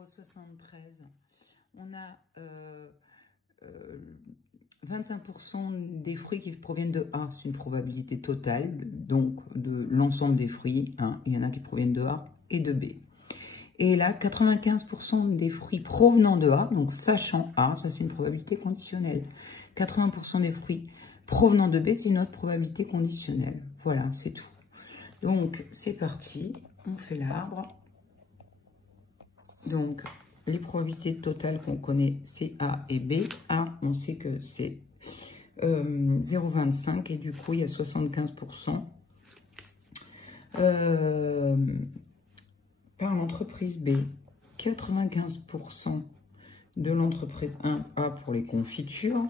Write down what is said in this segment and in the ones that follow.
numéro 73, on a 25% des fruits qui proviennent de A, c'est une probabilité totale, donc de l'ensemble des fruits, hein. Il y en a qui proviennent de A et de B. Et là, 95% des fruits provenant de A, donc sachant A, ça c'est une probabilité conditionnelle. 80% des fruits provenant de B, c'est une autre probabilité conditionnelle. Voilà, c'est tout. Donc, c'est parti, on fait l'arbre. Donc, les probabilités totales qu'on connaît, c'est A et B. A, on sait que c'est 0,25 et du coup, il y a 75% par l'entreprise B. 95% de l'entreprise 1A pour les confitures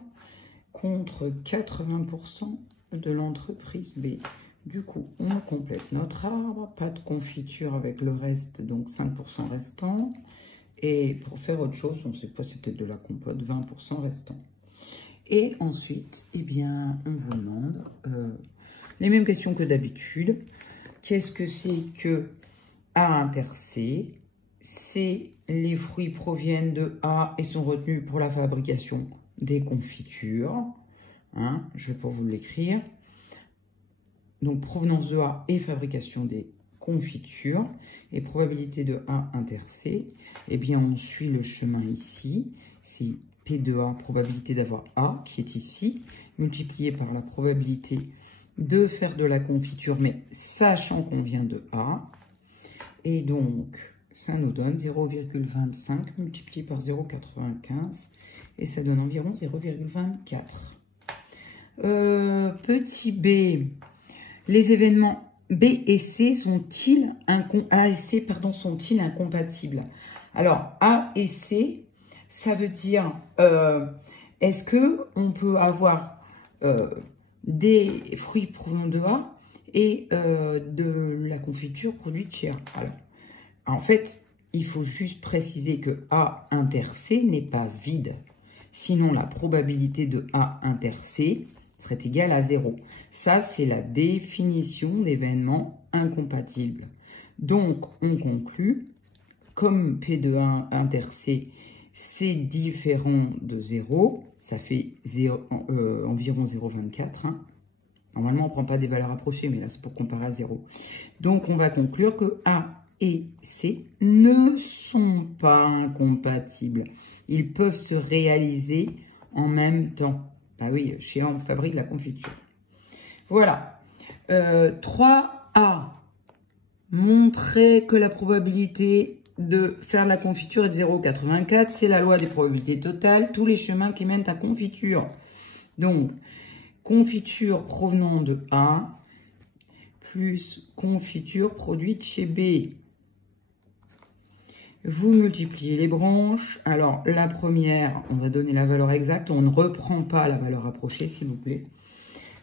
contre 80% de l'entreprise B. Du coup, on complète notre arbre, pas de confiture avec le reste, donc 5% restant. Et pour faire autre chose, on ne sait pas, c'est peut-être de la compote, 20% restant. Et ensuite, eh bien, on vous demande les mêmes questions que d'habitude. Qu'est-ce que c'est que A inter C? C, les fruits proviennent de A et sont retenus pour la fabrication des confitures. Hein, je vais pour vous l'écrire. Donc, provenance de A et fabrication des confitures. Et probabilité de A inter C. Eh bien, on suit le chemin ici. C'est P de A, probabilité d'avoir A, qui est ici, multiplié par la probabilité de faire de la confiture, mais sachant qu'on vient de A. Et donc, ça nous donne 0,25 multiplié par 0,95. Et ça donne environ 0,24. Petit b, les événements B et C sont-ils incompatibles? Alors, A et C, ça veut dire, est-ce que on peut avoir des fruits provenant de A et de la confiture produite chez A? Alors, en fait, il faut juste préciser que A inter C n'est pas vide. Sinon, la probabilité de A inter C serait égale à 0. Ça, c'est la définition d'événements incompatibles. Donc, on conclut, comme P de A inter C, c'est différent de 0, ça fait environ 0,24. Hein. Normalement, on ne prend pas des valeurs approchées, mais là, c'est pour comparer à 0. Donc, on va conclure que A et C ne sont pas incompatibles. Ils peuvent se réaliser en même temps. Ah oui, chez A, on fabrique la confiture. Voilà. 3A. Montrer que la probabilité de faire la confiture est de 0,84. C'est la loi des probabilités totales. Tous les chemins qui mènent à confiture. Donc, confiture provenant de A plus confiture produite chez B. Vous multipliez les branches. Alors, la première, on va donner la valeur exacte. On ne reprend pas la valeur approchée, s'il vous plaît.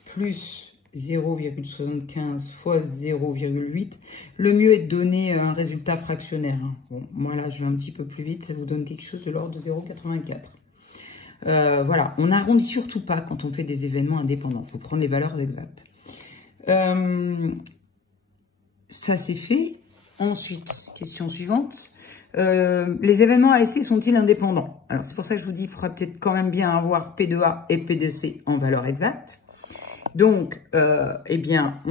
Plus 0,75 fois 0,8. Le mieux est de donner un résultat fractionnaire. Hein. Bon, moi, là, je vais un petit peu plus vite. Ça vous donne quelque chose de l'ordre de 0,84. Voilà. On n'arrondit surtout pas quand on fait des événements indépendants. Il faut prendre les valeurs exactes. Ça, c'est fait. Ensuite, question suivante. Les événements A et C sont-ils indépendants? Alors, c'est pour ça que je vous dis, il faudra peut-être quand même bien avoir P de A et P de C en valeur exacte. Donc, eh bien,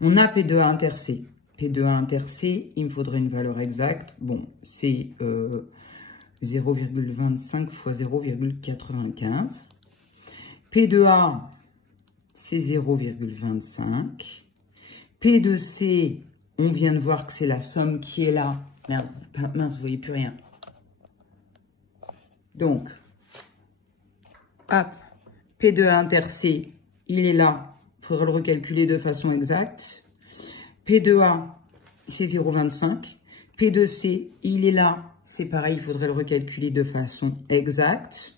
on a P de A inter C. P de A inter C, il me faudrait une valeur exacte. Bon, c'est 0,25 fois 0,95. P de A, c'est 0,25. P de C, on vient de voir que c'est la somme qui est là. Merde, mince, vous voyez plus rien. Donc, hop, P de A inter C, il est là. Il faudra le recalculer de façon exacte. P de A, c'est 0,25. P de C, il est là. C'est pareil, il faudrait le recalculer de façon exacte.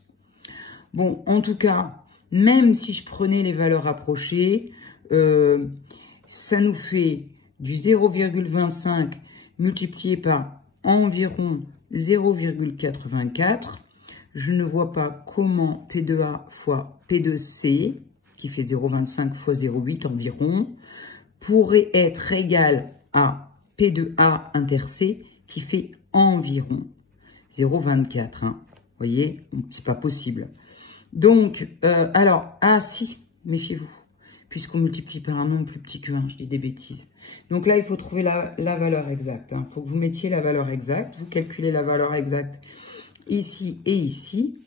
Bon, en tout cas, même si je prenais les valeurs approchées, ça nous fait du 0,25 multiplié par environ 0,84. Je ne vois pas comment P de A fois P de C, qui fait 0,25 fois 0,8 environ, pourrait être égal à P de A inter C, qui fait environ 0,24. Hein. Vous voyez, c'est pas possible. Donc, alors, ah si, méfiez-vous. Puisqu'on multiplie par un nombre plus petit que 1, je dis des bêtises. Donc là, il faut trouver la valeur exacte. Il faut que vous mettiez la valeur exacte. Vous calculez la valeur exacte ici et ici.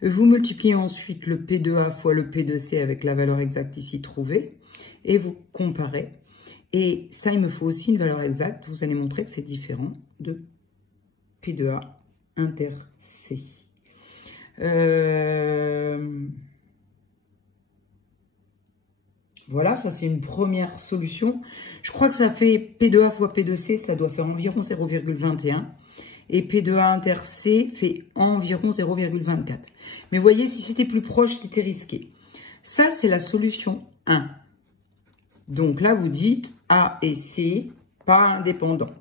Vous multipliez ensuite le P de A fois le P de C avec la valeur exacte ici trouvée. Et vous comparez. Et ça, il me faut aussi une valeur exacte. Vous allez montrer que c'est différent de P de A inter C. Voilà, ça c'est une première solution. Je crois que ça fait P de A fois P de C, ça doit faire environ 0,21. Et P de A inter C fait environ 0,24. Mais vous voyez, si c'était plus proche, c'était risqué. Ça, c'est la solution 1. Donc là, vous dites A et C, pas indépendants.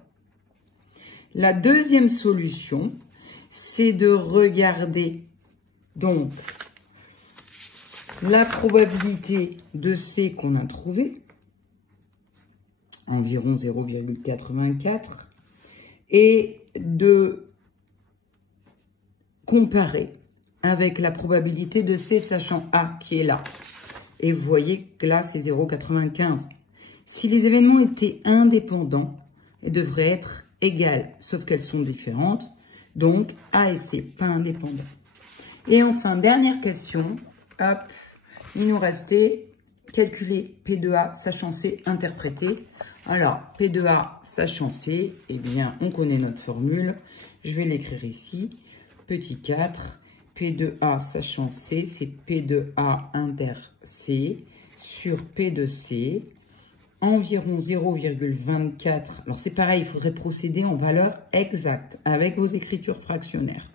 La deuxième solution, c'est de regarder donc la probabilité de C qu'on a trouvé, environ 0,84, et de comparer avec la probabilité de C sachant A qui est là. Et vous voyez que là, c'est 0,95. Si les événements étaient indépendants, ils devraient être égales, sauf qu'elles sont différentes. Donc, A et C, pas indépendants. Et enfin, dernière question. Hop, il nous restait calculer P de A sachant C interprété. Alors, P de A sachant C, eh bien, on connaît notre formule. Je vais l'écrire ici. Petit 4. P de A sachant C, c'est P de A inter C sur P de C, environ 0,24. Alors c'est pareil, il faudrait procéder en valeur exacte avec vos écritures fractionnaires.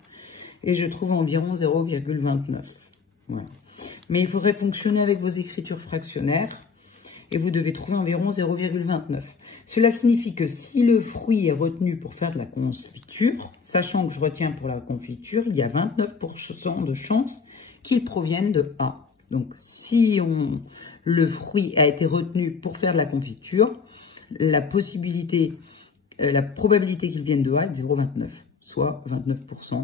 Et je trouve environ 0,29. Voilà. Mais il faudrait fonctionner avec vos écritures fractionnaires et vous devez trouver environ 0,29. Cela signifie que si le fruit est retenu pour faire de la confiture, sachant que je retiens pour la confiture, il y a 29% de chances qu'il provienne de A. Donc, si le fruit a été retenu pour faire de la confiture, la probabilité qu'il vienne de A est de 0,29, soit 29%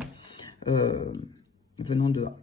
venant de A.